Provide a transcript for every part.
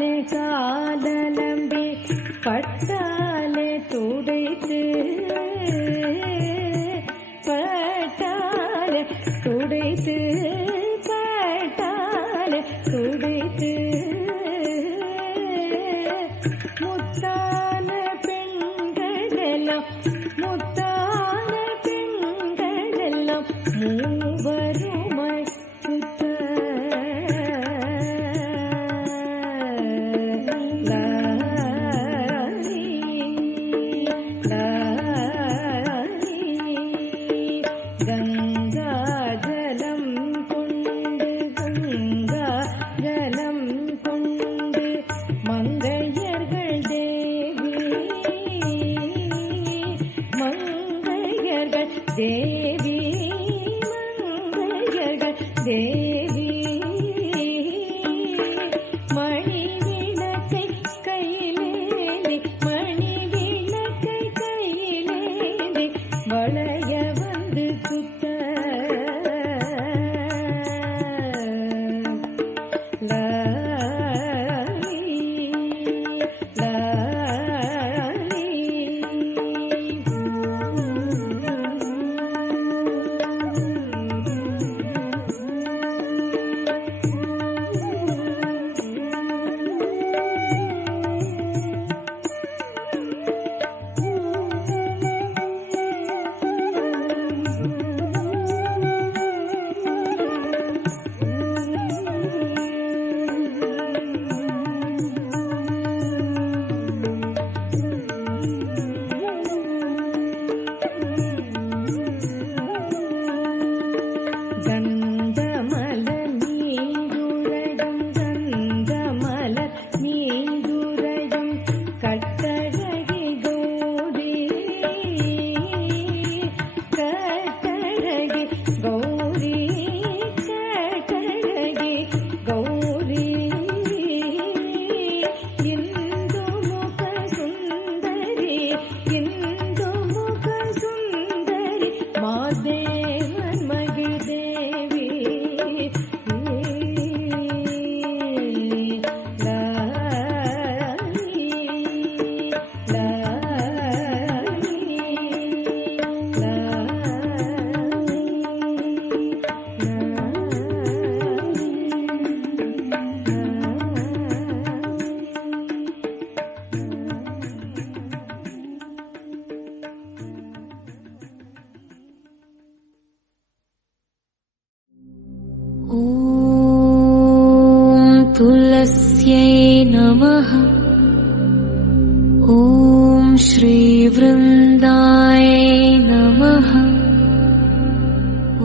காதலம்பி பட்டாலே துடைத்து பட்டாலே துடைத்து பட்டாலே துடைத்து முத்தான பெண்களெல்லாம் முத்தான பெண்களெல்லாம் மூவருமாய் சுத்த தேவி மங்கையர்கள் தேவி மணி விளக்கை கையிலேந்தி மணி விளக்கை கையிலேந்தி வளைய வந்து குத்த तुलस्यै नमः। ॐ श्रीवृन्दाय नमः।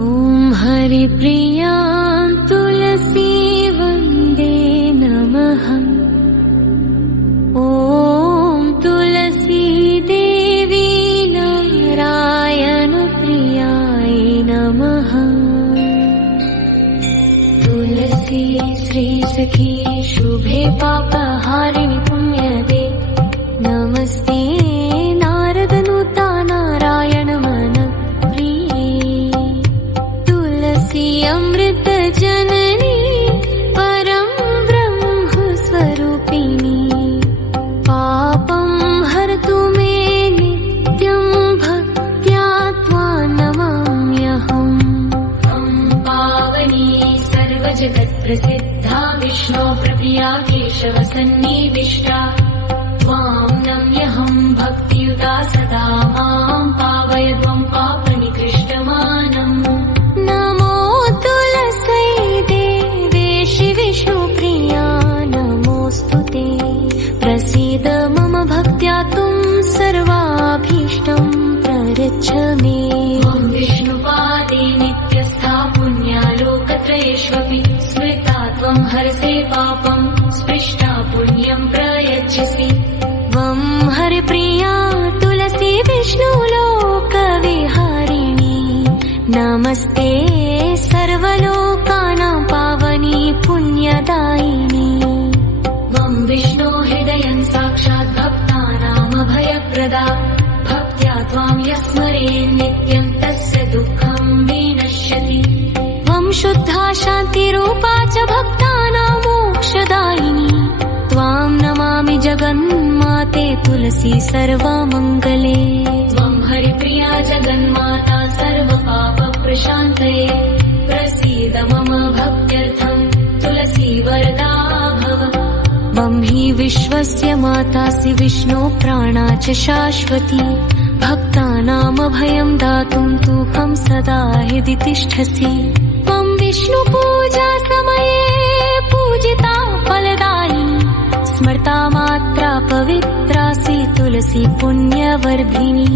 ॐ हरिप्रियां तुलसी वन्दे नमः। ॐ तुलसी देवी नारायण प्रियाय नमः। तुलसी श्री सखी शुभे पापहारिणि पुण्यदे नमस्ते नारदनुता नारायण मन प्रिये। तुलसी अमृत जननी परं ब्रह्म स्वरूपिणी पापं हरतु मे नित्यं भक्त्या त्वां नमाम्यहम्। पावनी सर्वजगत्प्रसिद्धा विष्णो प्रिया केशव सन्निविष्टा त्वां नम्यहं भक्तियुता सदा मां पावय त्वं पापनिकृष्टमानम्। नमो तुलसी देवेशि विष्णुप्रिया नमोऽस्तु ते। प्रसीद मम भक्त्या त्वं सर्वाभीष्टं प्रयच्छ मे। विष्णुपादे नित्यस्था पुण्यालोकत्रयेष्वपि स्मृता त्वं हरसे पापं स्पृष्टा पुण्यं प्रयच्छसि। त्वं हरिप्रिया तुलसी विष्णुलोकविहारिणी नमस्ते सर्वलोकानां पावनी पुण्यदायिनी। त्वं विष्णो हृदयं साक्षात् भक्तानामभयप्रदा भक्त्या त्वां यस्मरे नित्यं तस्य दुःखं विनश्यति। त्वं शुद्धा शान्तिरूपा च भक्तानां मोक्षदायिनी। त्वां जगन्माते तुलसी सर्वमङ्गले त्वं हरिप्रिया जगन्माता सर्वपापप्रशान्तये प्रसीद मम भक्त्यर्थं तुलसी वरदा भव त्वं हि विश्वस्य मातासि विष्णो प्राणा च शाश्वती भक्तानामभयं दातुं तूहं सदा हृदि तिष्ठसि त्वं विष्णुपूजा समये पूजिता फलदायिनी स्मर्ता मात्रा पवित्रासि तुलसी पुण्यवर्धिनी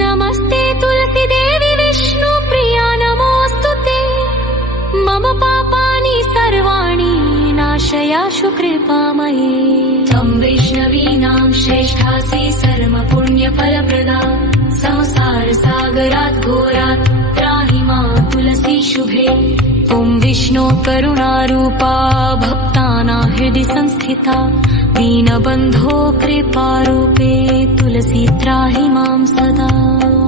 नमस्ते तुलसी देवी विष्णुप्रिया नमोऽस्तुते मम पापानि सर्वाणि नाशयाशु कृपामये त्वं वैष्णवीनां श्रेष्ठासि सर्वपुण्यफलप्रदा संसारसागरात् घोरात् त्राहि मां तुलसी शुभे ॐ विष्णो करुणारूपा भक्तानां हृदि संस्थिता दीनबन्धो कृपारूपे तुलसी त्राहि मां सदा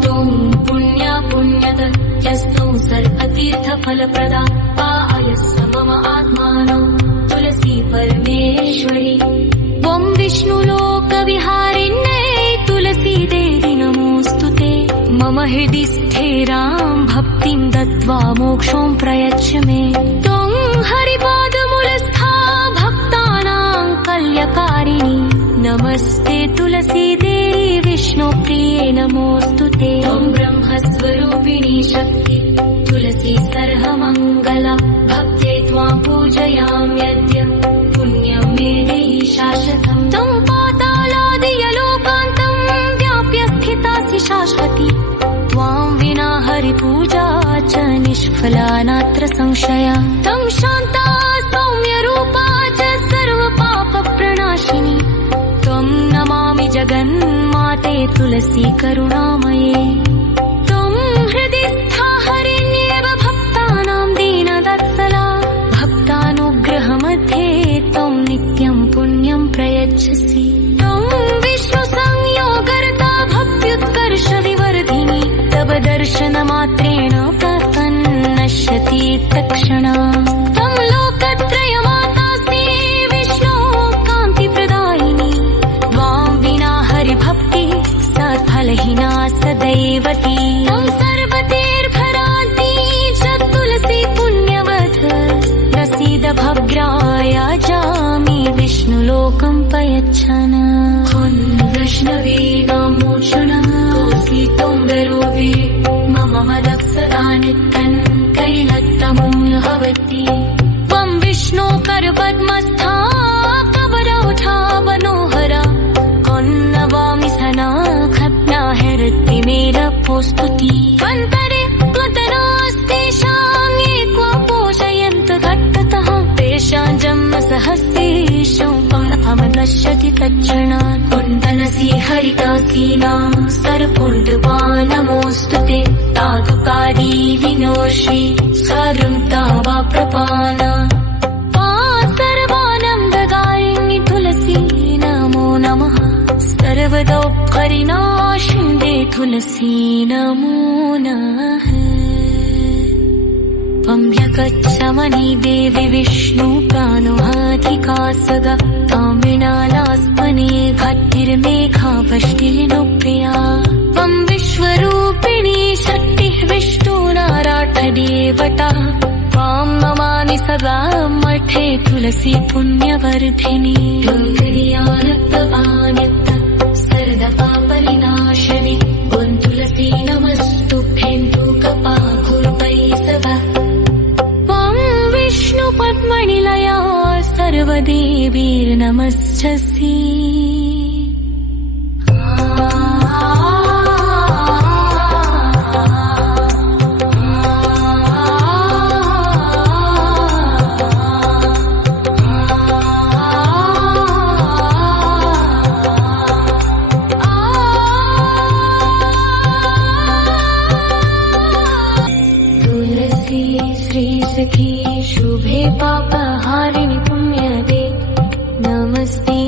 त्वं पुण्या पुण्यदत्यस्तु सर्वतीर्थफलप्रदा पायस्व मम आत्मानं तुलसी परमेश्वरी त्वं विष्णुलोकविहारिण्यै तुलसी देवी नमोऽस्तुते मम हृदि स्थिरां भक्तिं दत्त्वा मोक्षं प्रयच्छ मे त्वं हरिपादमूलस्था भक्तानां कल्यकारिणी नमस्ते तुलसी देवी विष्णुप्रिये नमोऽस्तुते त्वं ब्रह्मस्वरूपिणी शक्ति तुलसी सर्वमङ्गला भक्त्यै त्वां पूजयाम्यद्य पुण्यं मे देहि शाश्वतं त्वं पातालादियलोकान्तं व्याप्य स्थितासि शाश्वती त्वां विना हरिपूजा च निष्फला नात्र संशया त्वं शान्ता सौम्यरूपा च सर्वपापप्रणाशिनी त्वं नमामि जगन्माते तुलसी करुणामये त्वं हृदि स्था हरिण्येव भक्तानां दीनवत्सला भक्तानुग्रहमध्ये त्वं नित्यं पुण्यं प्रयच्छसि त्वं विष्णुसंयोगर्ता भक्त्युत्कर्षविवर्धिनी तव दर्शनमात्रेण प्रसन्नश्यति तत्क्षणात् त्वं लोकत्रयमातासि विष्णो कान्तिप्रदायिनी त्वां विना हरिभक्तिः सफलहीना सदैवती त्वं सर्वतीर्थराज्ञी च तुलसी पुण्यवत् प्रसीद भद्राया जामि विष्णुलोकं प्रयच्छन् वैष्णवीनां मोक्षणं तुलसी तुङ्गरूपी मम मदः सदा नित्यं कैलत्तमो भवति त्वं विष्णो करपद्मस्था कवरौठा मनोहरा कन्नवामि सना खप्ना हृत्ति मेरपोस्तुति त्वन्तरे त्वतरास्तेषां ये त्वा पोषयन्त घट्टतः तेषां जन्म सहस्रेषु फलमनश्यति तत्क्षणात् कुण्डलसी हरिदासीनां सर्वपुण्डवा नमोऽस्तुते तातुकारी विनोषि सारुन्ता वा प्रपाना सर्वानन्ददायिनि तुलसी नमो नमः सर्वदोपरिनाशिन्दे तुलसी नमो नमः त्वं ह्यगच्छमनि देवि विष्णु प्राणोऽधिकासग तां विनालास्मने घट्टिर्मेघावष्टिर्नुप्रिया त्वं विश्वरूपिणी शक्तिः विष्णुनाराठदेवता त्वां नमामि सदा मठे तुलसी पुण्यवर्धिनी तुङ्गिरियानत्तवानित्त सर्वपापविनाशिनि ॐ तुलसी नमस्तुभ्यं कपाकुरुपै सदा त्वं विष्णुपद्मनिलया सर्वदेवीर्नमस्यसि सखी शुभे पापहारिणि पुण्यदे नमस्ते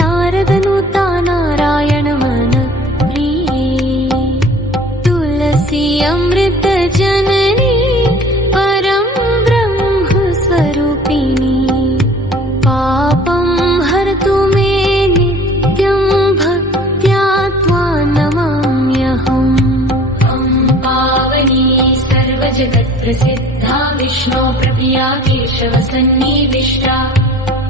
नारदनुता नारायण मन प्रिये तुलसी अमृत जननी परम ब्रह्म स्वरूपिणी पापं हरतु मे विष्णो प्रप्रिया केशव सन्निविष्टा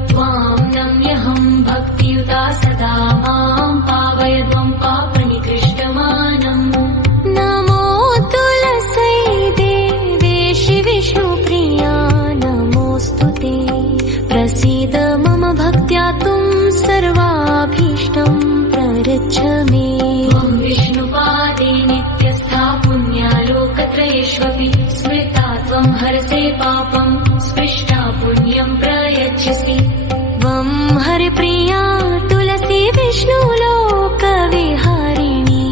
त्वां नम्यहं भक्तियुता सदा मां पावय त्वं पापनिकृष्टमानम् नमो तुलसी देवेशि विष्णुप्रिया नमोऽस्तु ते प्रसीद मम भक्त्या त्वं सर्वाभीष्टं प्रयच्छ मे त्वं विष्णुपादे नित्यस्था पुण्यालोकत्रयेष्वपि स्मृता त्वं हरसे पापं स्पृष्टा पुण्यं प्रयच्छसि त्वं हरिप्रिया तुलसी विष्णुलोकविहारिणी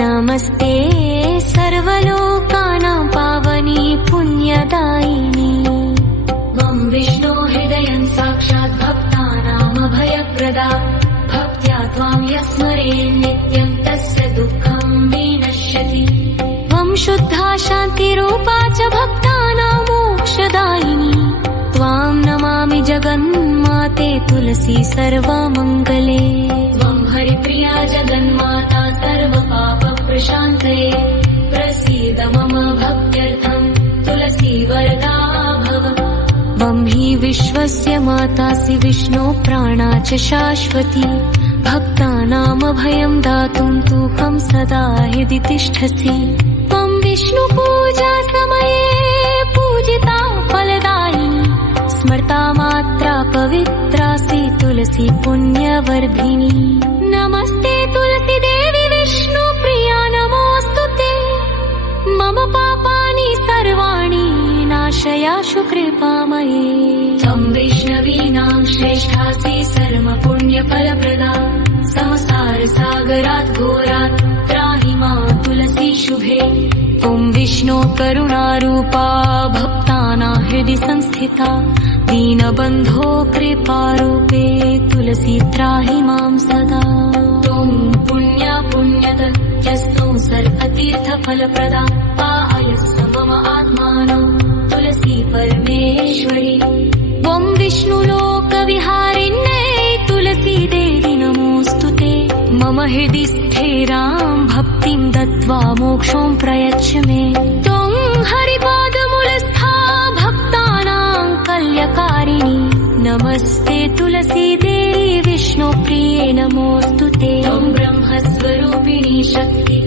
नमस्ते सर्वलोकानां पावनी पुण्यदायिनी त्वं विष्णो हृदयं साक्षात् भक्तानामभयप्रदा भक्त्या त्वां यः स्मरेत् नित्यं तस्य दुःखं विनश्यति त्वं शुद्धा शान्तिरूपा च भक्तानां मोक्षदायिनी त्वां नमामि जगन्माते तुलसी सर्वमङ्गले त्वं हरिप्रिया जगन्माता सर्वपापप्रशान्तये प्रसीद मम भक्त्यर्थं तुलसी वरदा भव त्वं हि विश्वस्य मातासि विष्णो प्राणा च शाश्वती भक्तानामभयं दातुं तूहं सदा हृदि तिष्ठसि त्वं विष्णुपूजा समये पूजिता फलदायिनी स्मर्ता मात्रा पवित्रासि तुलसी पुण्यवर्धिनी नमस्ते तुलसी देवी विष्णुप्रिया नमोऽस्तु ते मम पापानि सर्वाणि नाशयाशु कृपामये त्वं वैष्णवीनां श्रेष्ठासि सर्वपुण्यफलप्रदा संसारसागरात् घोरात् त्राहि मां तुलसी शुभे त्वं विष्णो करुणारूपा भक्तानां हृदि संस्थिता दीनबन्धो कृपारूपे तुलसी त्राहि मां सदा त्वं पुण्या पुण्यदत्यस्तु सर्वतीर्थफलप्रदा पायस्व मम आत्मानं तुलसी परमेश्वरी त्वं विष्णुलोकविहारिण्यै तुलसी देवी नमोऽस्तु ते मम हृदि स्थिरां भक्तिं दत्त्वा मोक्षं प्रयच्छ मे त्वं हरिपादमूलस्था भक्तानां कल्यकारिणी नमस्ते तुलसी देवी विष्णुप्रिये नमोऽस्तु ते त्वं ब्रह्मस्वरूपिणी शक्ति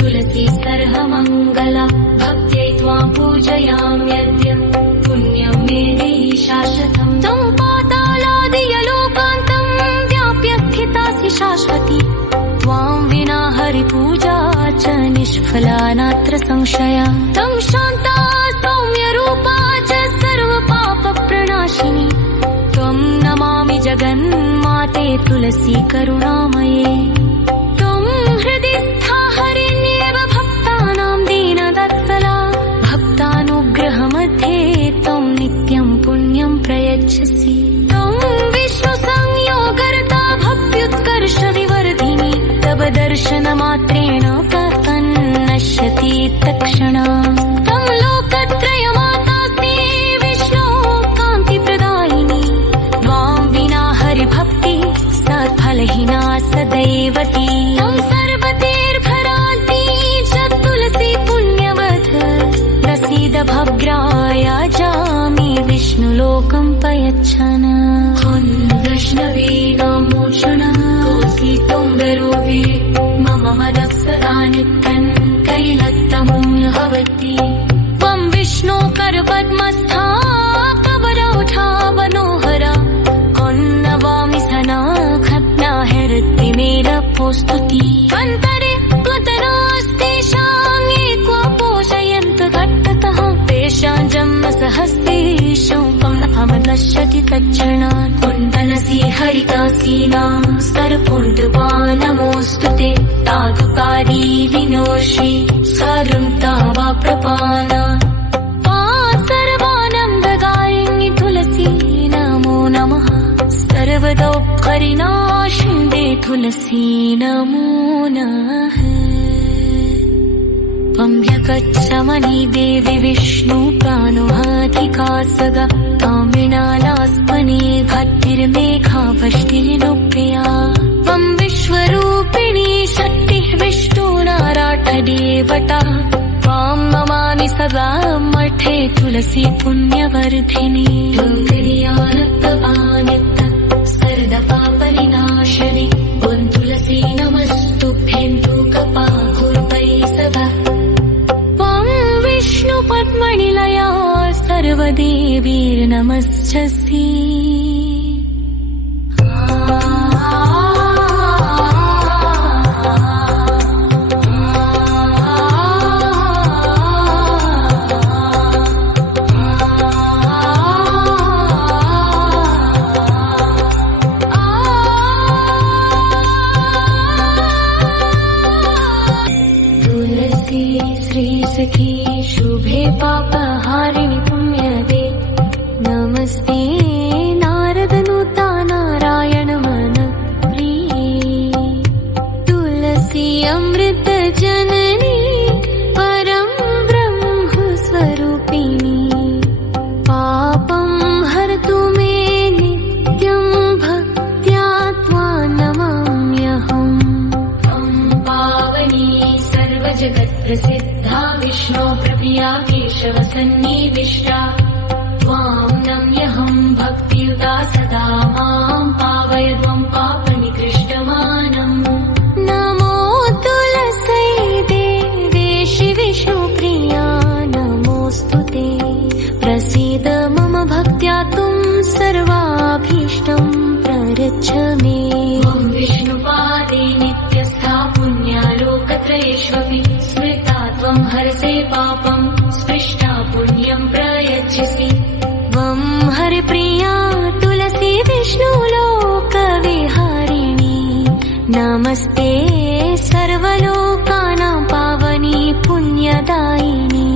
तुलसी सर्वमङ्गला भक्त्यै त्वां पूजयाम्यद्य पुण्यं मे देहि शाश्वतं त्वं पातालादियलोकान्तं व्याप्य स्थितासि शाश्वती त्वां विना हरिपूजा च निष्फला नात्र संशया त्वं शान्ता सौम्यरूपा च सर्वपापप्रणाशिनी त्वं नमामि जगन्माते तुलसी करुणामये त्वं हृदि स्था हरिण्येव भक्तानां दीनवत्सला भक्तानुग्रहमध्ये त्वं नित्यं पुण्यं प्रयच्छसि त्वं विष्णुसंयोगर्ता भक्त्युत्कर्षविवर्धिनी तव दर्शनमात्रेण कथन्नश्यति तत्क्षणात् त्वं लोकत्रयमातासि विष्णो कान्तिप्रदायिनी त्वां विना हरिभक्ति सत्फलहीना सदैवती त्वं सर्वतीर्भरान्ति च तुलसी पुण्यवत् प्रसीद भद्राया जामि विष्णुलोकं प्रयच्छन् वैष्णवीनां मोक्षणं कोऽसि तुङ्गरूपे मम मनः सदा नित्यं कैलत्तमुं भवति त्वं विष्णो करपद्मस्था कवरौठा मनोहरा अन्नवामि सना खप्ना हृदि मेरपोस्तुति अन्तरे त्वतरास्तेषां ये क्व पोषयन्त घट्टतः तेषां जन्मसहस्रेषु नश्यति तत्क्षणात् कुण्डलसी हरिदासीनां सर्वपुण्डवा नमोऽस्तु ते तातुकारी विनोषि सर्वं वा प्रपाना सर्वानन्ददायिनि तुलसी नमो नमः सर्वदौःखरिनाशिन्दे तुलसी नमो नमः त्वम्यकच्छमनी देवी विष्णु प्राणोहाधिकासगा तामिनालास्पने भक्तिर्मेघावष्टिनुप्रिया त्वं विश्वरूपिणी शक्तिः विष्णुनाराठदेवता त्वां नमामि सदा मठे तुलसी पुण्यवर्धिनी तुल्यनित्य सर्वपापविनाशिनी ॐ तुलसी नमस्तुभ्यं तु कृपाकुर्वै सदा त्वं विष्णुपद्मनिलया सर्वदेवीर्नमस्यसि श्रीसखी शुभे पापहारिणि पुण्यदे नमस्ते नारदनुता नारायण मन प्रिये तुलसी अमृत जननी परं ब्रह्म स्वरूपिणी पापं हरतु मे नित्यं भक्त्या त्वां नमाम्यहम् पावनी सर्वजगत्प्रसिद्धा विष्णो प्रप्रिया केशवसन्निविष्टा त्वां नम्यहं भक्तियुता सदा मां पावय त्वं पापनिकृष्टमानम् नमो तुलसी देवेशि विष्णुप्रिया नमोऽस्तु ते प्रसीद मम भक्त्या त्वं सर्वाभीष्टं प्रयच्छ मे त्वं विष्णुपादे नित्यस्था पुण्यालोकत्रयेष्वपि स्मृता त्वं हरसे पापं स्पृष्टा पुण्यं प्रयच्छसि त्वं हरिप्रिया तुलसी विष्णुलोकविहारिणी नमस्ते सर्वलोकानां पावनी पुण्यदायिनी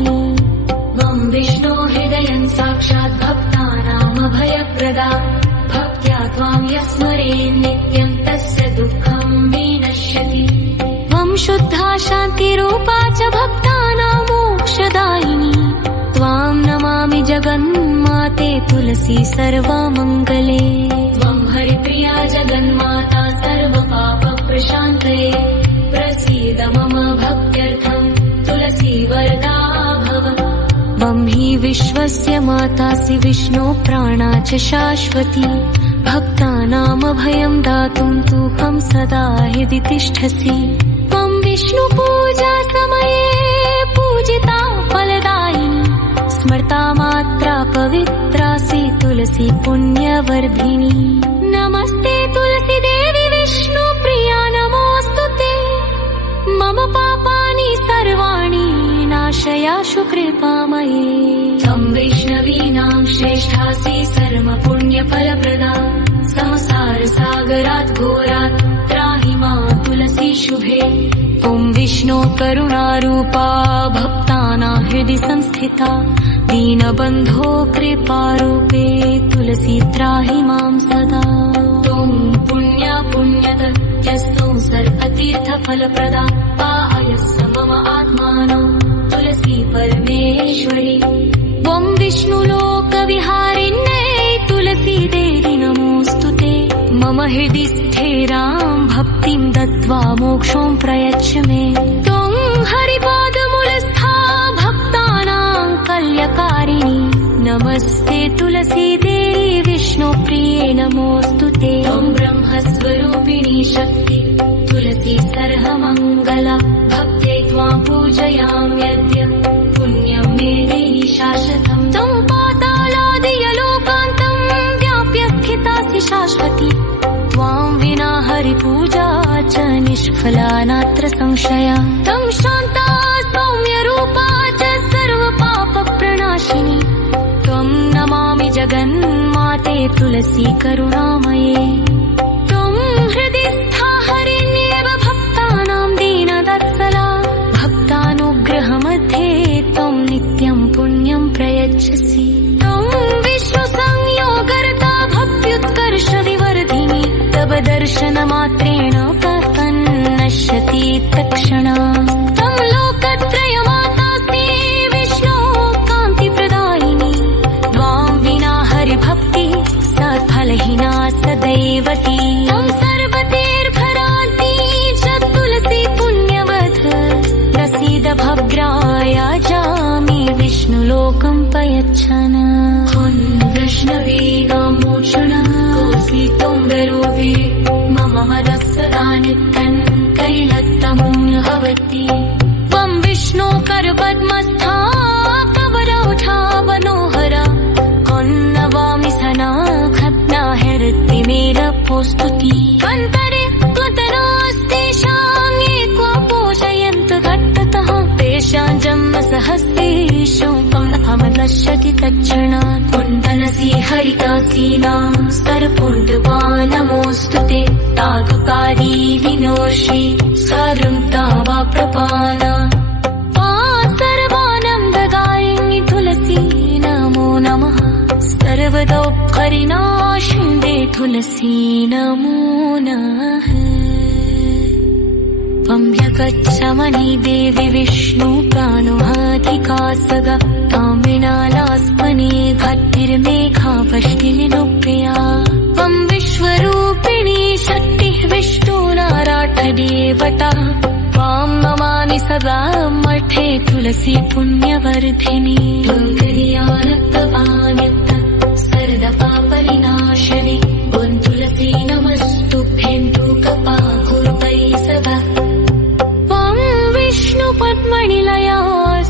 त्वं विष्णो हृदयं साक्षात् भक्तानामभयप्रदा भक्त्या त्वां यस्मरेन् नित्यं तस्य दुःखं विनश्यति त्वं शुद्धा शान्तिरूपा च भक्तानां मोक्षदायिनी त्वां नमामि जगन्माते तुलसी सर्वमङ्गले त्वं हरिप्रिया जगन्माता सर्वपापप्रशान्तये प्रसीद मम भक्त्यर्थं तुलसी वरदा भव त्वं हि विश्वस्य मातासि विष्णो प्राणा च शाश्वती भक्तानामभयं दातुं तूहं सदा हृदि तिष्ठसि त्वं विष्णुपूजा समये पूजिता फलदायिनी स्मर्ता मात्रा पवित्रासि तुलसी पुण्यवर्धिनी नमस्ते तुलसी देवी विष्णुप्रिया नमोऽस्तु ते मम पापानि सर्वाणि नाशयाशु कृपामये त्वं वैष्णवीनां श्रेष्ठासि सर्वपुण्यफलप्रदा संसारसागरात् घोरात् त्राहि मां तुलसी शुभे ॐ विष्णो करुणारूपा भक्तानां हृदि संस्थिता दीनबन्धो कृपारूपे तुलसी त्राहि मां सदा त्वं पुण्यदत्यस्तु सर्वतीर्थफलप्रदा पायस्व मम आत्मानो तुलसी परमेश्वरी त्वं विष्णुलोकविहारिण्यै तुलसी देवी नमोऽस्तु ते मम हृदि स्थिरां भक्तिं दत्त्वा मोक्षं प्रयच्छ मे त्वं हरिपादमूलस्था भक्तानां कल्यकारिणी नमस्ते तुलसी देवी विष्णुप्रिये नमोऽस्तु ते त्वं ब्रह्मस्वरूपिणी शक्ति तुलसी सर्वमङ्गला भक्त्यै त्वां पूजयाम्यद्य पुण्यं मे देहि शाश्वतं त्वं पातालादियलोकान्तं व्याप्य स्थितासि शाश्वती त्वां विना हरिपूजा च निष्फला नात्र संशया त्वं शान्ता सौम्यरूपा च सर्वपापप्रणाशिनी त्वं नमामि जगन्माते तुलसी करुणामये त्वं हृदि स्था हरिण्येव भक्तानां दीनवत्सला भक्तानुग्रहमध्ये त्वं नित्यं पुण्यं प्रयच्छसि त्वं विश्वसंयोगर्ता भक्त्युत्कर्षविवर्धिनी तव दर्शनमात्रेण तन्नश्यति तत्क्षणा त्वं लोकत्रयमातासि विष्णो कान्तिप्रदायिनी त्वां विना हरिभक्तिः सत्फलहीना सदैवती त्वं सर्वतीर्भरान्ती च तुलसी पुण्यवत् प्रसीद भद्राय लोभे मम मनः सदा नित्यं कैलत्तं हवति त्वं विष्णु करपद्मस्था कवरौठावनोहरा कन्नवामि सनाखत्ना हरति मेरपोस्तुति अन्तरे त्वतरास्तेषां ये क्व पोषयन्त घट्टतः तेषां जन्मसहस्रेषु कमलश्यति तत्क्षणात् कुण्डलसी हरितासीना सर्वपुण्डवानमोऽस्तु ते तातुकारी विनोषि सारुन्ता वा प्रपाना सर्वानन्ददायिनि तुलसी नमो नमः सर्वदौःखरिनाशिन्दे तुलसी नमो नमः पम्यकच्छमनि देवि विष्णु प्राणोहाधिकासगा तामिनालास्मने भक्तिर्मेघावष्टिनिरुप्रिया त्वं विश्वरूपिणी शक्तिः विष्णुनाराठदेवता त्वां नमामि सदा मठे तुलसी पुण्यवर्धिनी तुलसीयानत्तपानित्त सर्वपापविनाशिनी ॐ तुलसी नमस्तुभ्यं तु कपाकुर्वै सदा त्वं विष्णुपद्मनिलया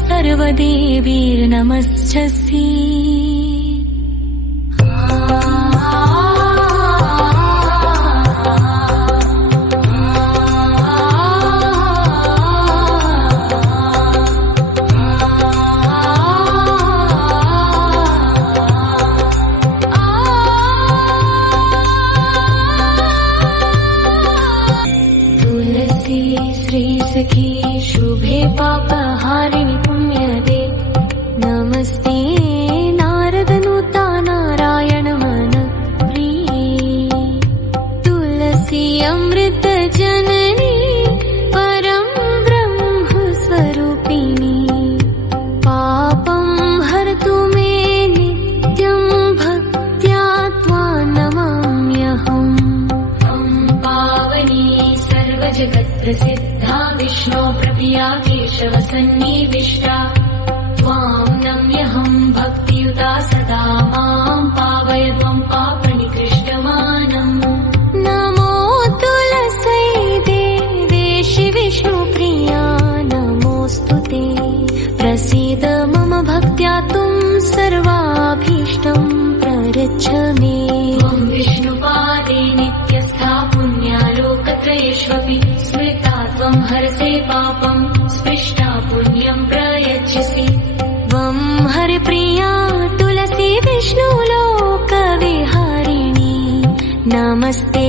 सर्वदेवीर्नमस्यसि सखी शुभे पापहारिणि पुण्यदे नमस्ते नारदनुता नारायण मन प्रिये तुलसी अमृत जननी परं ब्रह्म स्वरूपिणी पापं हरतु मे नित्यं भक्त्या त्वां नमाम्यहम् पावनी सर्वजगत्प्रसिद्धा विष्णो प्रप्रिया केशवसन्निविष्टा त्वां नम्यहं भक्तियुता सदा मां पावय त्वं पापनिकृष्टमानम् नमो तुलसी देवेशि विष्णुप्रिया नमोऽस्तु ते प्रसीद मम भक्त्या त्वं सर्वाभीष्टं प्रयच्छ मे त्वं विष्णुपादे नित्यस्था पुण्यालोकत्रयेष्वपि स्मृता त्वं हरसे पापं स्पृष्टा पुण्यं प्रयच्छसि त्वं हरिप्रिया तुलसी विष्णुलोकविहारिणी नमस्ते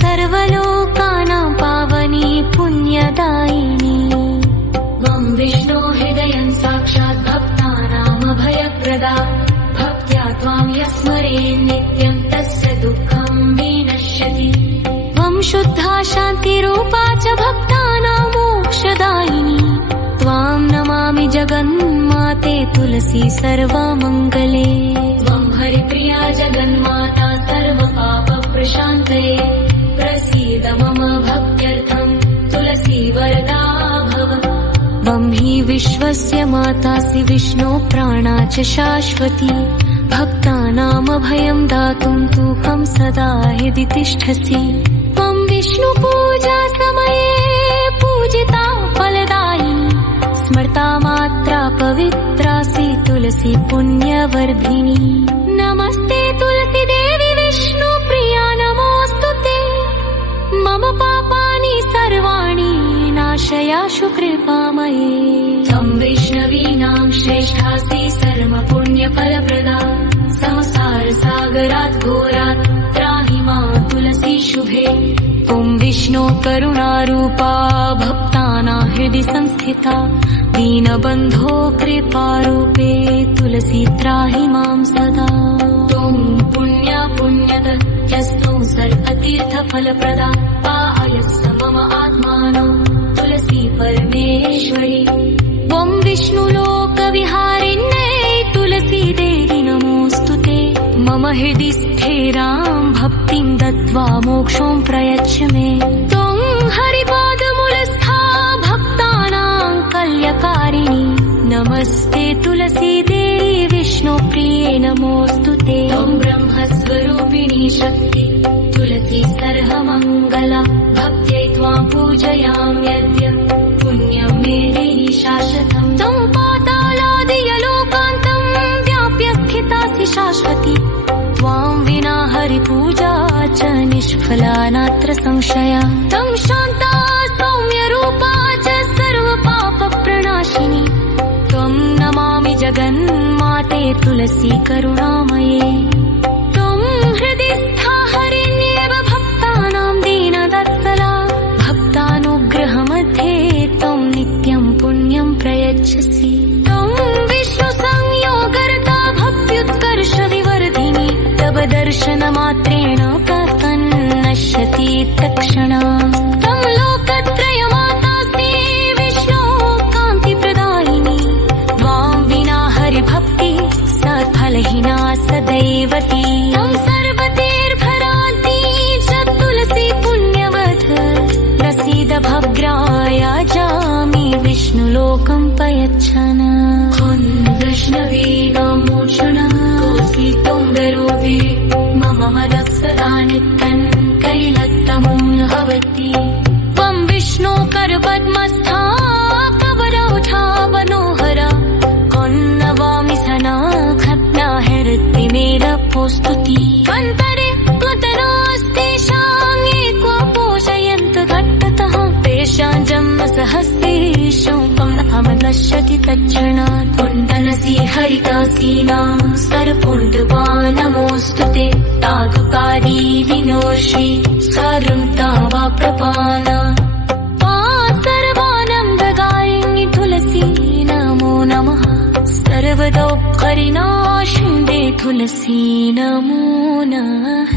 सर्वलोकानां पावनी पुण्यदायिनी त्वं विष्णो हृदयं साक्षात् भक्तानामभयप्रदा भक्त्या त्वां यस्मरे नित्यं तस्य दुःखं विनश्यति त्वं शुद्धा शान्तिरूपा च भक्तानां मोक्षदायिनी त्वां नमामि जगन्माते तुलसी सर्वमङ्गले त्वं हरिप्रिया जगन्माता सर्वपापप्रशान्तये प्रसीद मम भक्त्यर्थं तुलसी वरदा भव त्वं हि विश्वस्य मातासि विष्णो प्राणा च शाश्वती भक्तानामभयं दातुं तूकं सदा हृदि तिष्ठसि त्वं विष्णुपूजा समये पूजिता फलदायिनी स्मर्ता मात्रा पवित्रासि तुलसी पुण्यवर्धिनी नमस्ते तुलसी देवी विष्णुप्रिया नमोऽस्तु ते मम पापानि सर्वाणि नाशयाशु कृपामये त्वं वैष्णवीनां श्रेष्ठासि सर्वपुण्यफलप्रदा संसारसागरात् घोरात् त्राहि मां तुलसी शुभे त्वं विष्णो करुणारूपा भक्तानां हृदि संस्थिता दीनबन्धो कृपारूपे तुलसी त्राहि मां सदा त्वं पुण्या पुण्यदत्यस्तौ सर्वतीर्थफलप्रदा पायस्स मम आत्मानो तुलसी परमेश्वरी त्वं विष्णुलोकविहारिण्यै तुलसी देवी नमोऽस्तु ते मम हृदि स्थिरां भक्तिं दत्त्वा मोक्षं प्रयच्छ मे त्वं हरिपादमूलस्था भक्तानां कल्यकारिणी नमस्ते तुलसी देवी विष्णुप्रिये नमोऽस्तु ते त्वं ब्रह्मस्वरूपिणी शक्ति तुलसी सकला भक्त्यै त्वां पूजयाम्यद्य पुण्यं मे देहि शाश्वतम् तं पातालादियलोकान्तं व्याप्य स्थितासि शाश्वती त्वां विना हरिपूजा च निष्फला नात्र संशया तं शान्ता सौम्यरूपा च सर्वपापप्रणाशिनी त्वं नमामि जगन्माते तुलसी करुणामये त्वं हृदि स्था हरिण्येव भक्तानां दीनवत्सला भक्तानुग्रहमध्ये त्वं नित्यं पुण्यं प्रयच्छसि त्वं विष्णुसंयोगर्ता भक्त्युत्कर्षविवर्धिनी तव दर्शनमात्रेण कथन्नश्यति तत्क्षणा तं लोकत्रयमातासि विष्णो कान्तिप्रदायिनी त्वां विना हरिभक्ति सत्फलहीना सदैवती तं सर्वतीर्भरान्ती च तुलसी पुण्यवत् प्रसीद भद्राया जामि विष्णुलोकं पयच्छन वैष्णवीनामोषण कोऽसि तुङ्गरूपे मम मनः सदा नित्यं कैलत्तमूलभवति त्वं विष्णु करपद्मस्था कवरौठा मनोहरा कन्नवामि सनाखत्ना हृत्तिमेरपोस्तुति कन्तरे त्वतरास्तेषां ये क्व पोषयन्त घट्टतः तेषां जन्मसहस्रेषु नश्यति तत्क्षणात् कुण्डलसी हरिकासीना सर्वपुण्डपानमोऽस्तु ते तातुकारी विनोषि सर्वता वा प्रपाना सर्वानन्ददायिनि तुलसी नमो नमः सर्वदौःखरिनाशिन्दे तुलसी नमो नमः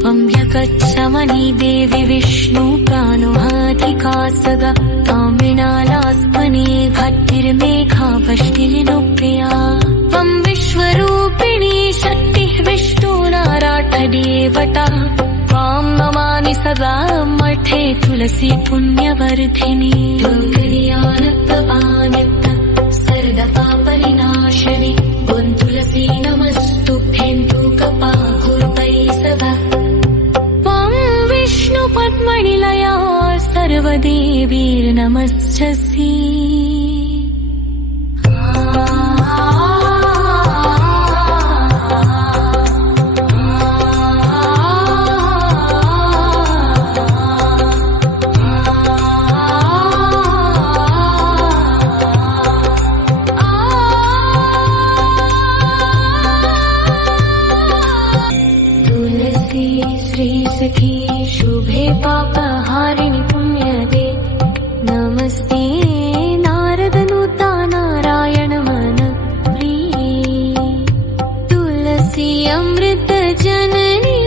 त्वम्यकच्छमनी देवि विष्णु प्राणोऽधिकासगा तां विनालास्मने भट्टिर्मेघावष्टिर्नुप्रिया त्वं विश्वरूपिणी शक्तिः विष्णुनाराठदेवता त्वां नमामि सदा मठे तुलसी पुण्यवर्धिनी दुर्गरियानत्तपानित्त सर्वपापविनाशिनी त्वं तुलसी नमस्तुभ्यं तु कपाकुरुपै सदा विष्णुपद्मनिलया सर्वदेवीर्नमस्यसि तुलसी श्रीसखी शुभे पापहारिणि पुण्यदे नमस्ते नारदनुता नारायण मन प्रिये तुलसी अमृत जननी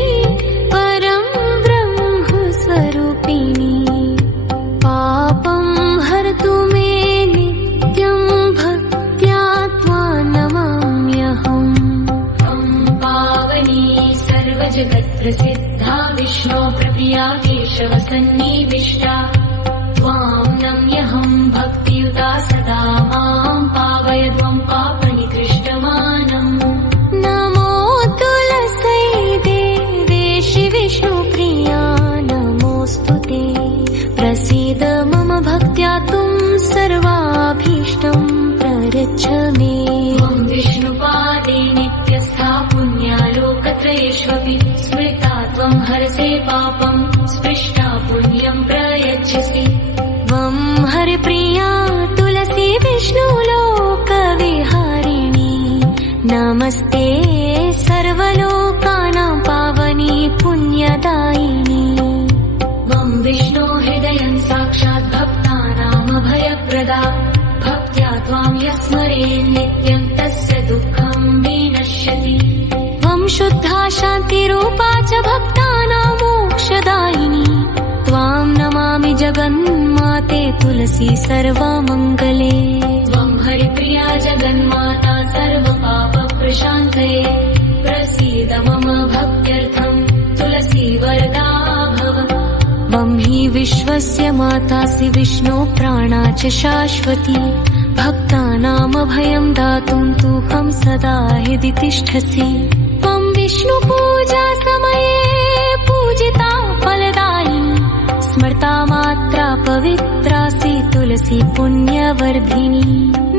परं ब्रह्म स्वरूपिणी पापं हरतु मे नित्यं भक्त्या त्वां नमाम्यहम् त्वं पावनी सर्वजगत्प्रसिद्धा विष्णो प्रप्रिया केशवसन्निविष्टा त्वां नम्यहं भक्तियुता सदा मां पावय त्वं पापनिकृष्टमानम् नमो तुलसी देवेशि विष्णुप्रिया नमोऽस्तु ते प्रसीद मम भक्त्या त्वं सर्वाभीष्टं प्रयच्छ मे त्वं विष्णुपादे नित्यस्था पुण्यालोकत्रयेष्वपि स्मृता त्वं हरसे पापं स्पृष्टा पुण्यं प्रयच्छसि त्वं हरिप्रिया तुलसी विष्णुलोकविहारिणी नमस्ते सर्वलोकानां पावनी पुण्यदायिनी त्वं विष्णो हृदयं साक्षात् भक्तानामभयप्रदा भक्त्या त्वां यः स्मरेत् नित्यं तस्य दुःखं विनश्यति त्वं शुद्धा शान्तिरूपा च भक्तानां मोक्षदायिनी त्वां नमामि जगन्माते तुलसी सर्वमङ्गले त्वं हरिप्रिया जगन्माता सर्वपापप्रशान्तये प्रसीद मम भक्त्यर्थं तुलसी वरदा भव त्वं हि विश्वस्य मातासि विष्णो प्राणा च शाश्वती भक्तानामभयं दातुं तूहं सदा हृदि तिष्ठसि त्वं विष्णुपूजा समये पूजित पुण्यवर्धिनी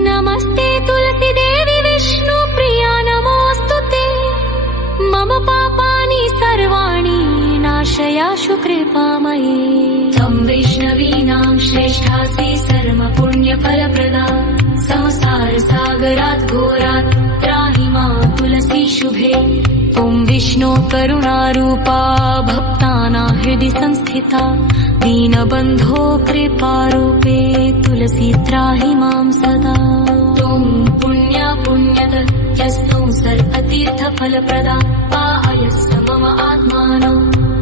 नमस्ते तुलसी देवी विष्णुप्रिया नमोऽस्तुते मम पापानि सर्वाणि नाशयाशु कृपामये त्वं वैष्णवीनां श्रेष्ठासि सर्व पुण्यफलप्रदा संसार सागरात् घोरात् त्राहि मां तुलसी शुभे ॐ विष्णो करुणारूपा भक्तानां हृदि संस्थिता दीनबन्धो कृपारूपे तुलसी त्राहि मां सदा त्वं पुण्या पुण्यदत्यस्तुं सर्वतीर्थफलप्रदा पायस्व मम आत्मानो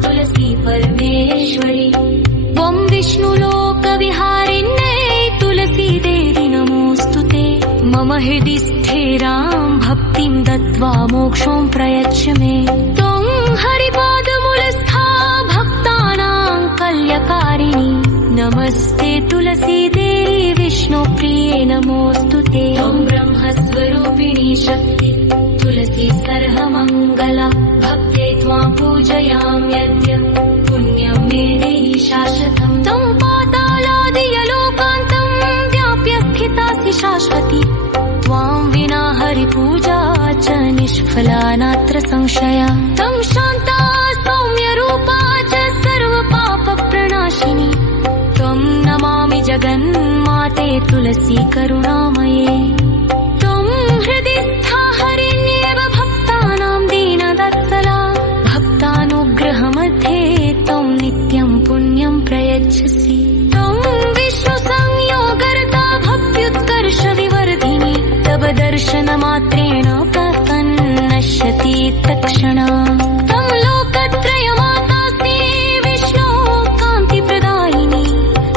तुलसी परमेश्वरी त्वं विष्णुलोकविहारिण्यै तुलसी देवी नमोऽस्तुते मम हृदि स्थिरां भक्तिं दत्त्वा मोक्षं प्रयच्छ मे त्वं हरिपादमूलस्था भक्तानां कल्यकारिणी नमस्ते तुलसी देवी विष्णुप्रिये नमोऽस्तुते त्वं ब्रह्मस्वरूपिणी शक्ति तुलसी सर्वमङ्गला भक्ते त्वां पूजयाम्यद्य पुण्यं मे देहि शाश्वतं त्वं पातालादियलोकान्तं व्याप्य स्थितासि शाश्वती त्वां विना हरिपूजा च निष्फला नात्र संशया त्वं शान्ता सौम्यरूपा च सर्वपापप्रणाशिनी त्वं नमामि जगन्माते तुलसी करुणामये त्वं हृदि स्था हरिण्येव भक्तानां दीनवत्सला भक्तानुग्रहमध्ये त्वं नित्यं पुण्यं प्रयच्छसि त्वं विष्णुसंयोगर्ता भक्त्युत्कर्षविवर्धिनी तव दर्शनमात्रेण प्रपन्नश्यति तत्क्षणात् त्वं लोकत्रयमातासि विष्णो कान्तिप्रदायिनी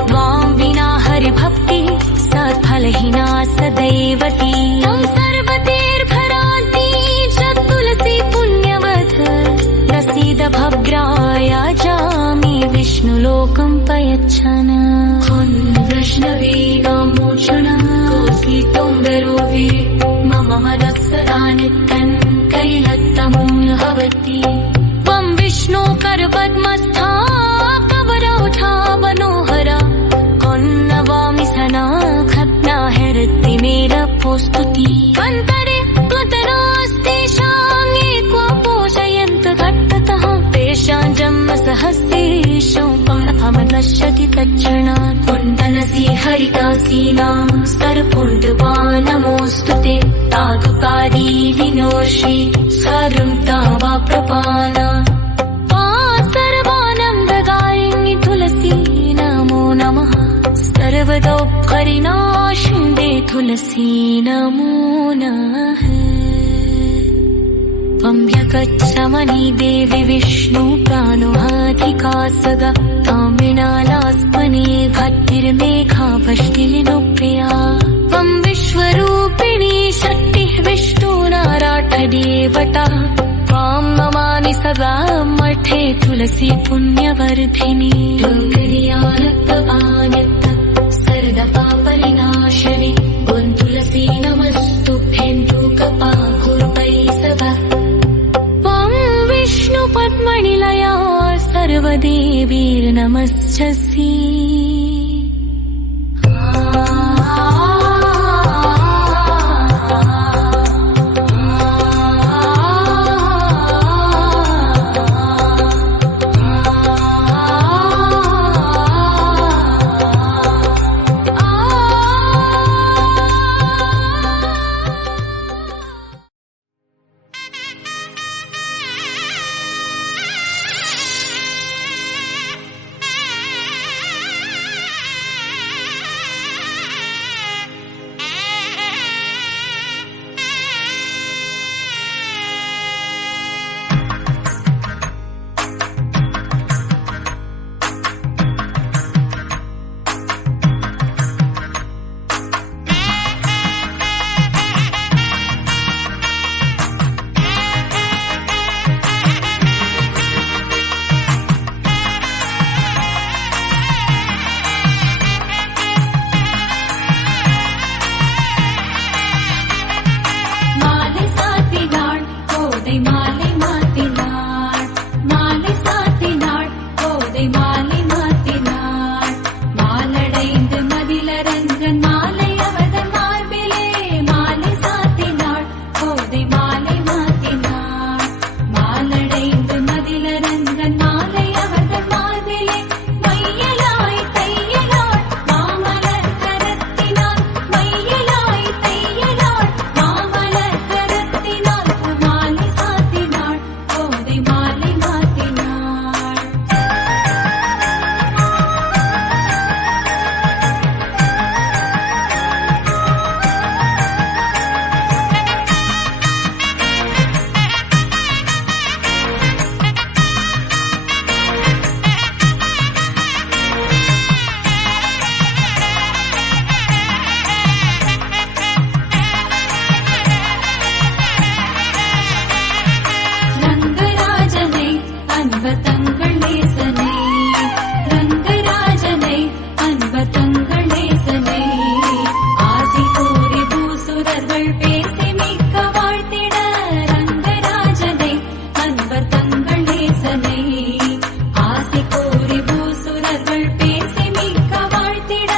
त्वां विना हरिभक्तिः सत्फलहीना सदैवती त्वं सर्वतीर्भराद्दी च तुलसी पुण्यवत् प्रसीद भद्राया जामि विष्णुलोकं प्रयच्छन् वैष्णवीनां मोक्षणं कोऽसि तुङ्गरूपे मम मनः सदा नित्यं कैलत्तमुं भवति त्वं विष्णु करपद्मस्था कवरौधा मनोहरा कन्नवामि सना खप्ना हरति मेरपोस्तुति कन्तरे प्लुतरास्तेषां ये क्व पूजयन्त घट्टतः तेषां जन्म सहस्रेषु नश्यति तत्क्षणात् कुण्डलसी हरिदासीनां सर्वपुण्डवा नमोऽस्तुते तातुकारी विनोषि सर्वता वा प्रपाना सर्वानन्ददायिनि तुलसी नमो नमः सर्वदोपरिनाशिन्दे तुलसी नमो नमः त्वं ह्यगच्छमनि देवि विष्णु प्राणोहाधिकासगा त्वां विनालास्मने भक्तिर्मेघावष्टिलिनुप्रिया त्वं विश्वरूपिणी शक्तिः विष्णुनाराठदेवता त्वां नमामि सदा मठे तुलसी पुण्यवर्धिनी तुङ्गरियानत्तवान्यत्त सर्वपापविनाशिनी ॐ तुलसी नमस्तुभ्यं तु कृपाकुर्वै सदा विष्णुपद्मनिलया सर्वदेवीर्नमस्यसि அன்பதங்கள் நேசனை ரங்கராஜனை அன்பதங்கள் நேசனை ஆசி கூறி பூசுரர்கள் பேசி மிக்க வாழ்த்திட ரங்கராஜனை அன்பதங்கள் நேசனை ஆசி கூறி பூசுரர்கள் பேசி மிக்க வாழ்த்திட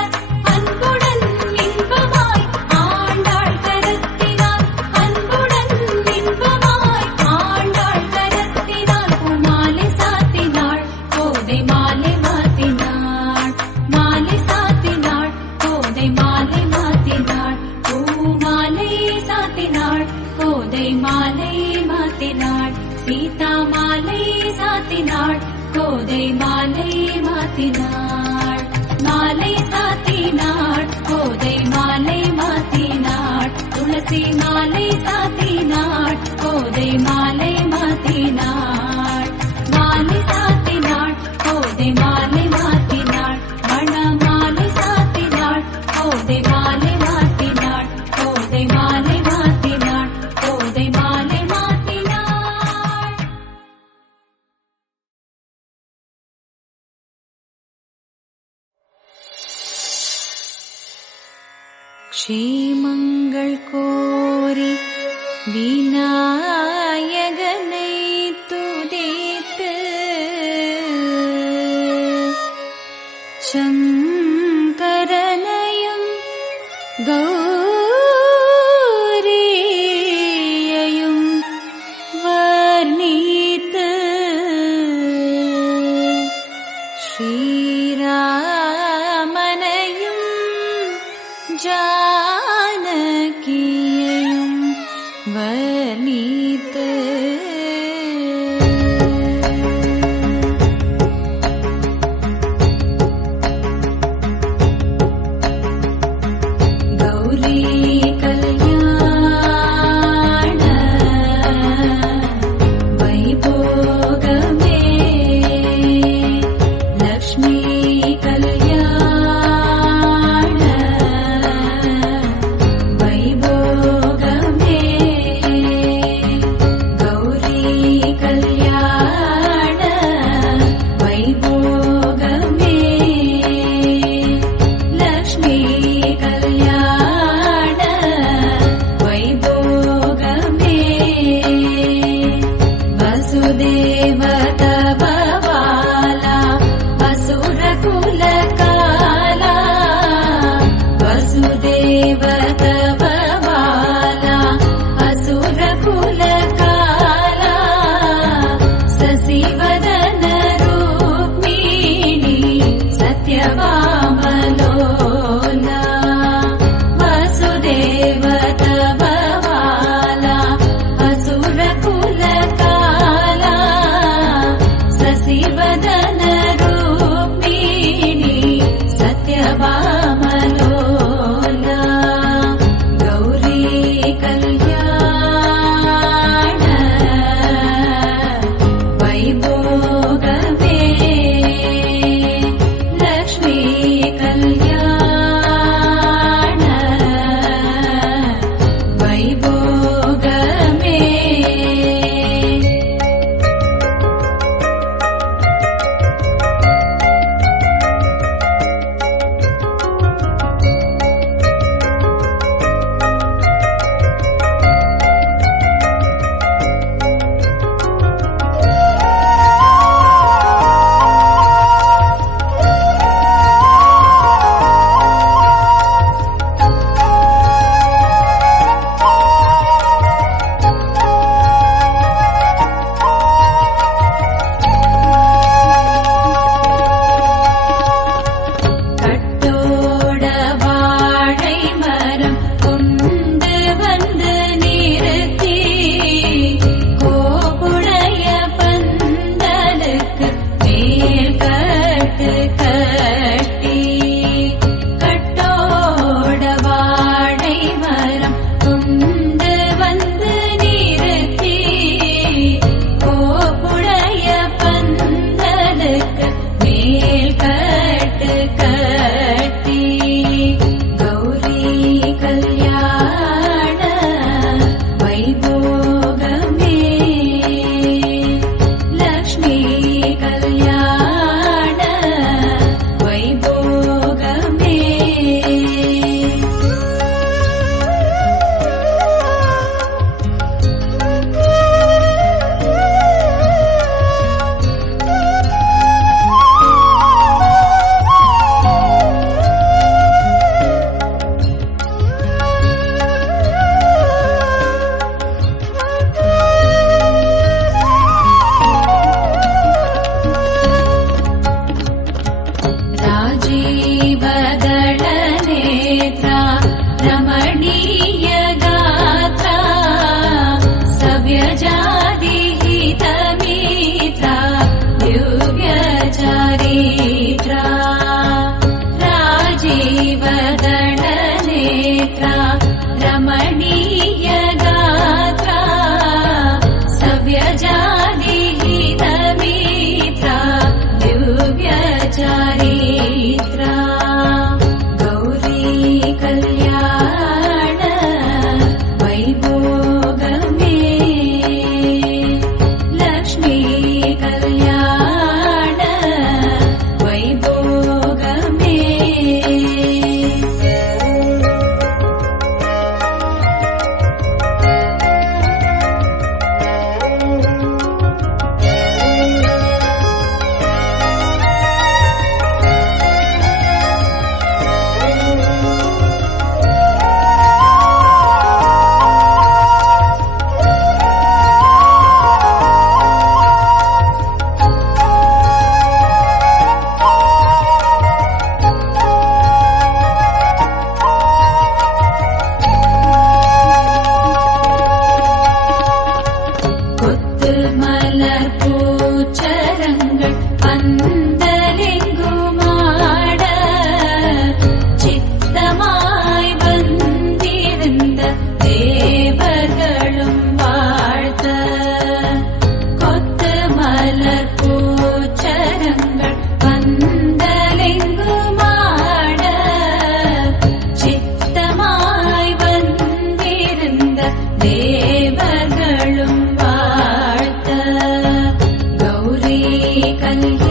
அன்புடன் இன்பமாய் ஆண்டாள் கரத்தினார் அன்புடன் இன்பமாய் ஆண்டாள் கரத்தினார் பூமாலை சாத்தினாள் கோதை மாலை மாத்தினாள் மாலை சாத்தினாள் கோதை மாலை மாத்தினாள் பூமாலை சாத்தினாள் கோதை மாலை மாத்தினாள் சீதா மாலை சாத்தினாள் கோதை மாலை மாத்தினாள் மாலை சாத்தினாள் கோதை மாலை மாத்தினாள் துளசி மாலை சாத்தினாள் கோதை மாலை மாத்தினாள் மாலை சாத்தினாள் கோதை மாலை மாத்தினாள் மணமாலை சாத்தினாள் கோதை மாலை மாத்தினாள் கோதை மாலை மாத்தினாள் கோதை மாலை மாத்தினாள். க்ஷேமங்கள் கோரி விநாயகனை துதித்து சங்கரனையும் கௌரியையும் வர்ணித்து ஸ்ரீராமனையும் ஜானகியையும் வர்ணித்து கௌரி கல்யாண வைபோகமே லக்ஷ்மி கல்யாண வைபோகமே கௌரி கல்யாண வைபோகமே லக்ஷ்மி கல்யாண வைபோகமே வசுதேவ தபவாலா அசுர குலகாலா வசுதேவ தபவாலா அசுர குலகாலா சசிவதன ரூக்மிணி சத்யவாமலோலா வசுதேவ தபவாலா அசுர குலகாலா சசிவதன ரூக்மிணி சத்யவாமலோலா கௌரி கல்யாண வைபோகமே லக்ஷ்மி கல்யாண வைபோகமே कल्याण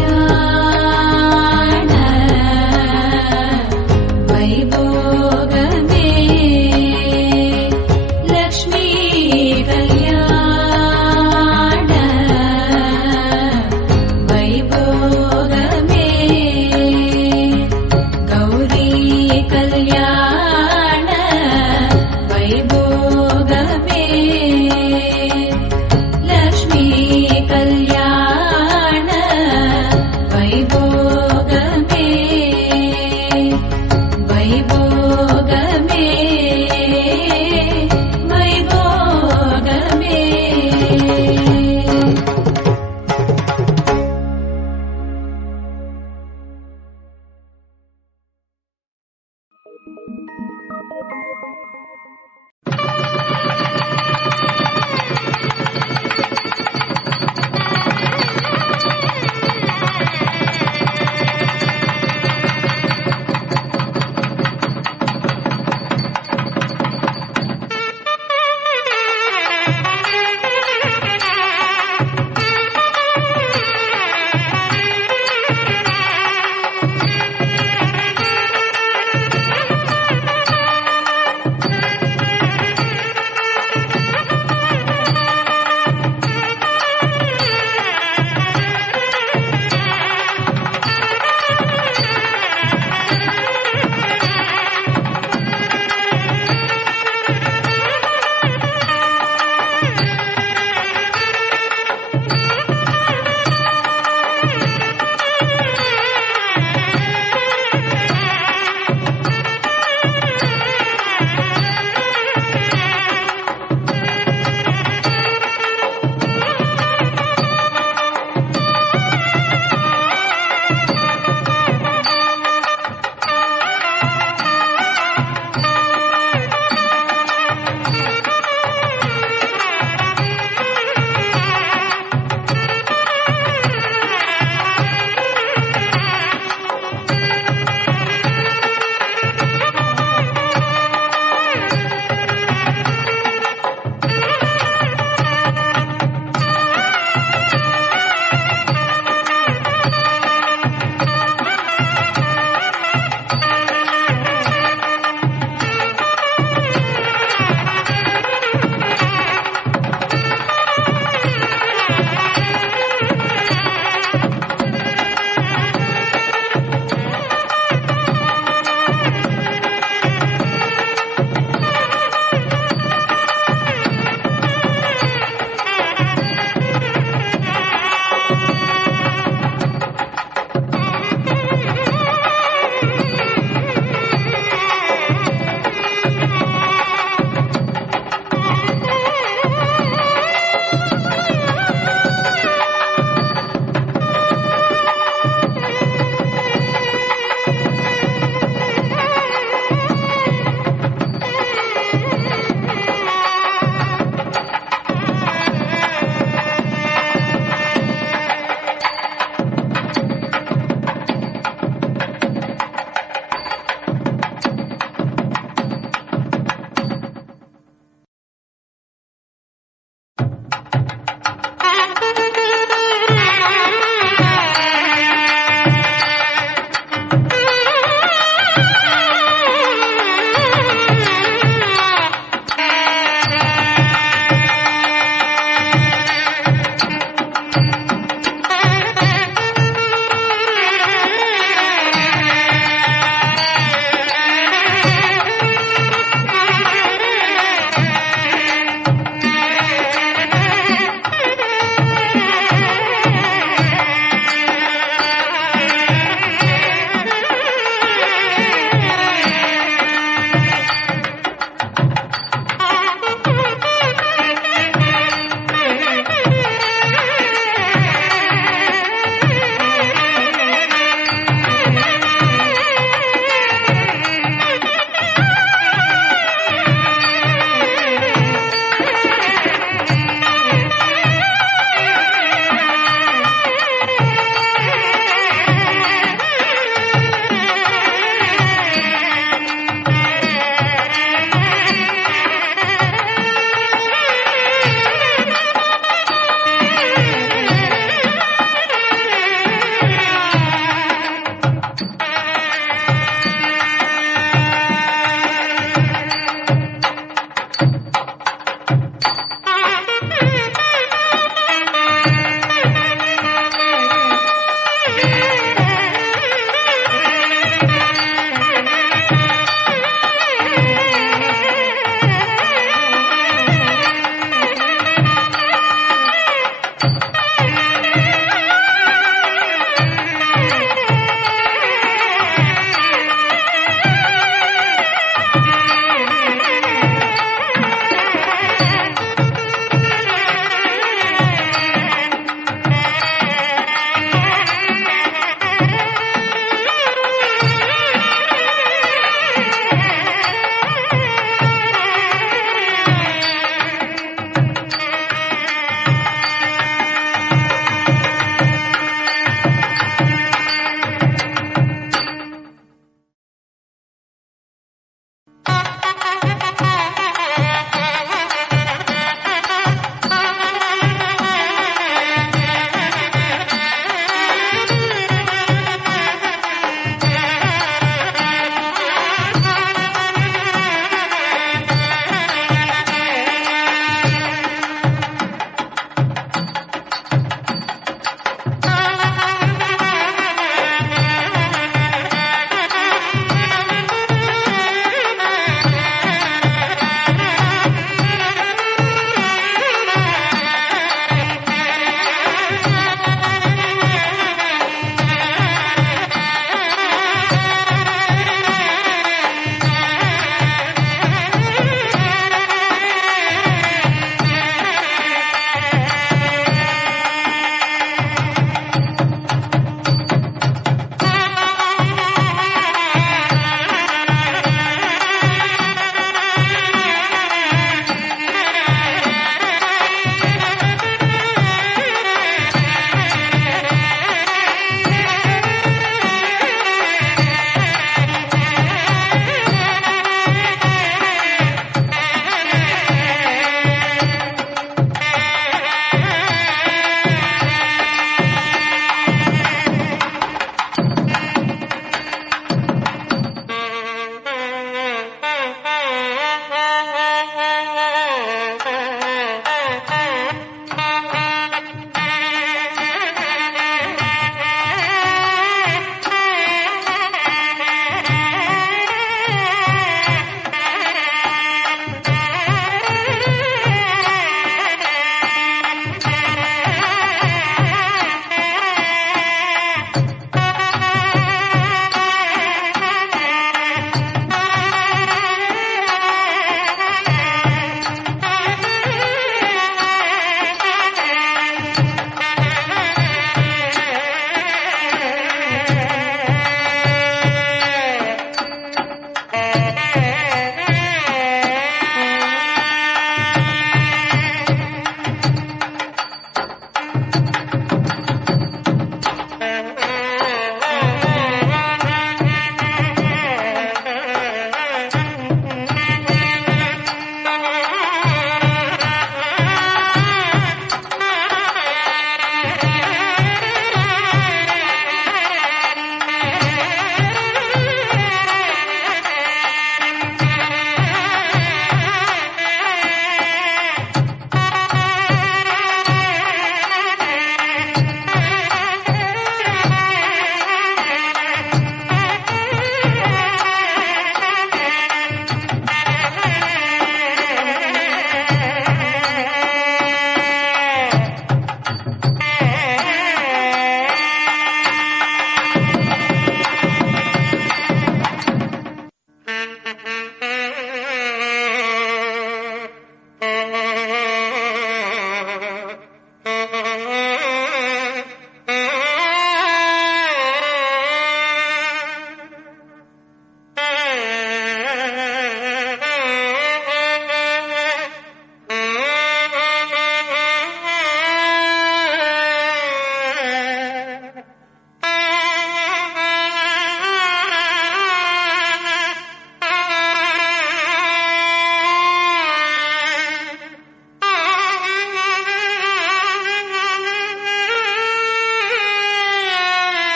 वैभोगमे लक्ष्मी कल्याण वैभोगमे गौरी कल्याण वैभोगमे लक्ष्मी कल्याण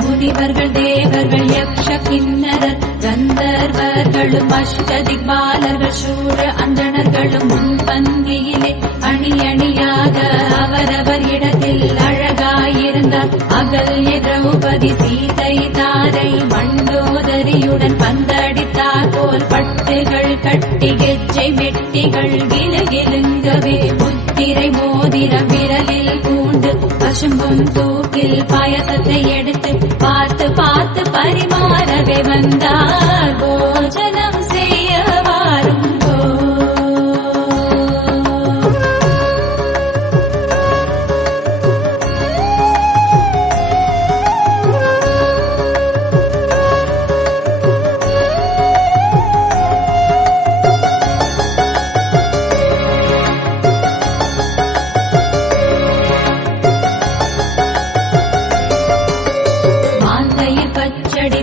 முனிவர்கள் தேவர்கள் யக்ஷ கிண்ணரர் கந்தர்வர்களும் அஷ்டதிக்பாலர்கள் சூர அந்தணர்களும் முன்பந்தியிலே அணி அணியாக அவரவர் இடத்தில் அழகாயிருந்தார். அகல்ய திரௌபதி சீதை தாரை மண்டோதரியுடன் பந்தடித்தார் போல் பட்டுகள் கட்டி கெஜ்ஜை மெட்டிகள் கிலுகிலுங்கவே முத்திரை மோதிரம் விரலில் பூண்டு பசும்பும் தூக்கில் பாயசத்தை எடுத்து பார்த்து பார்த்து பரிமாறவே வந்தார். போஜனம் செய்ய வாருங்கோ.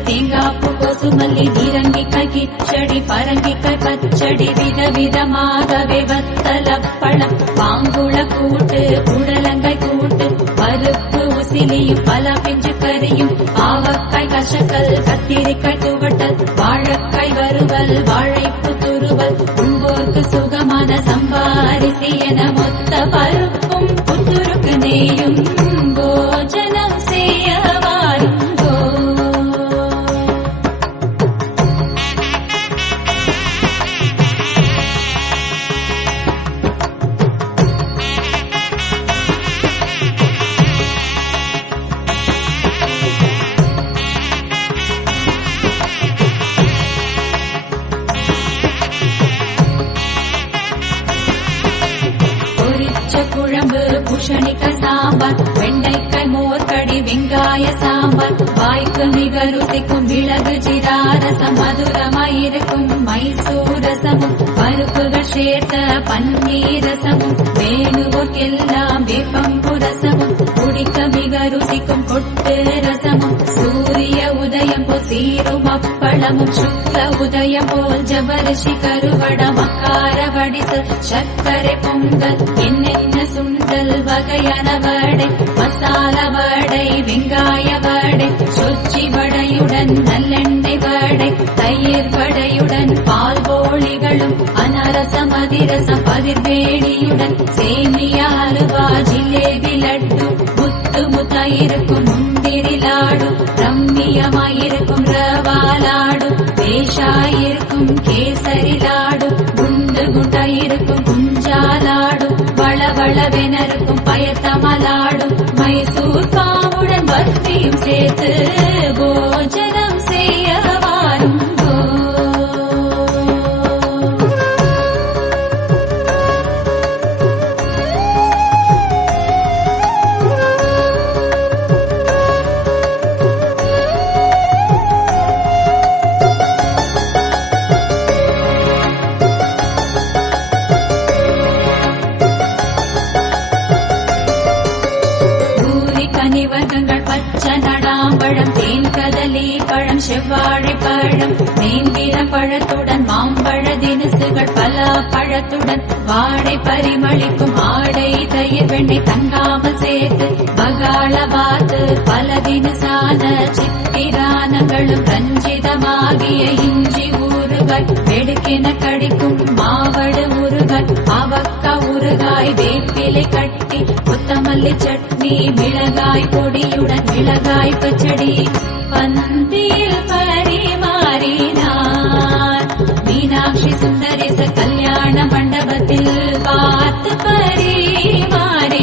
தேங்காப்பு கோசுமல்லி நீரங்கிக்காய் கிச்சடி பரங்கிக்காய் பச்சடி விதவிதமாகவே வத்தலப்பழம் பாங்குள கூட்டு புடலங்காய் கூட்டு பருப்பு உசிலியும் பல பிஞ்சு கறியும் பாவக்காய் கசக்கல் கத்திரிக்காய் துவட்டல் வாழைக்காய் வறுவல் வாழைப்பு துருவல் உண்போர்க்கு சுகமான சம்பாரிசி என மொத்த பருப்பும் புத்துருக்கு நெய்யும் போஜனம் செய்ய வாருங்கோ. குழம்பு பூஷணிக்காய் சாம்பார் வெண்டைக்காய் மோர்கடி வெங்காய சாம்பார் வாய்க்கு மிக ருசிக்கும் மிளகு ஜீரா ரசம் மதுரமாயிருக்கும் மைசூர் ரசமும் பருப்புகள் சேர்த்த பன்னீர் ரசமும் வேணுவோர்க்கெல்லாம் வேப்பம்பு ரசமும் குடிக்க மிக ருசிக்கும் கொட்டு ரசமும் சூரிய உதயம் போல் சீரும் அப்பளமும் சுக்ல உதயம் போல் ஜபரிஷி கருவட மக்கார வடிசல் சர்க்கரை பொங்கல் என்னென்ன சுண்டல் வகையான வடை மசாலா வடை வெங்காய வடை சொச்சி வடையுடன் நல்லெண்ணெய் வடை தயிர் வடையுடன் பால் போளிகளும் அனரசம் அதிரசம் பதிர்வேடியுடன் சேமியா அலுவா ஜிலேபி லட்டு முத்து முத்தாயிருக்கும் முந்தி மைசூர் பாவுடன் பக்தியும் சேர்த்து போஜனம் செய்ய வாருங்கோ. கனிவகங்கள் பச்சை நடாம்பழம் தேன் கதலி பழம் செவ்வாழை பழம் நேந்திர பழத்துடன் மாம்பழ தினுசுகள் பலா பழத்துடன் வாடை பரிமளிக்கும் ஆடை தயிர் வெண்ணெய் தங்காமல் சேர்த்து பகாள பாத்து பல தினுசான சித்திரானங்களும் ரஞ்சிதமாகிய இஞ்சி ஊறுகாய் வெடுக்கென கடிக்கும் மாவடு ஊறுகாய் அவக்கா ஊறுகாய் வேப்பிலை கட்டி கொத்தமல்லி சட்னி மிளகாய் பொடியுடன் மிளகாய் பச்சடி பந்தியில் பரிமாறினார். மீனாட்சி சுந்தரேச கல்யாண மண்டபத்தில் பார்த்து பரிமாறினார்.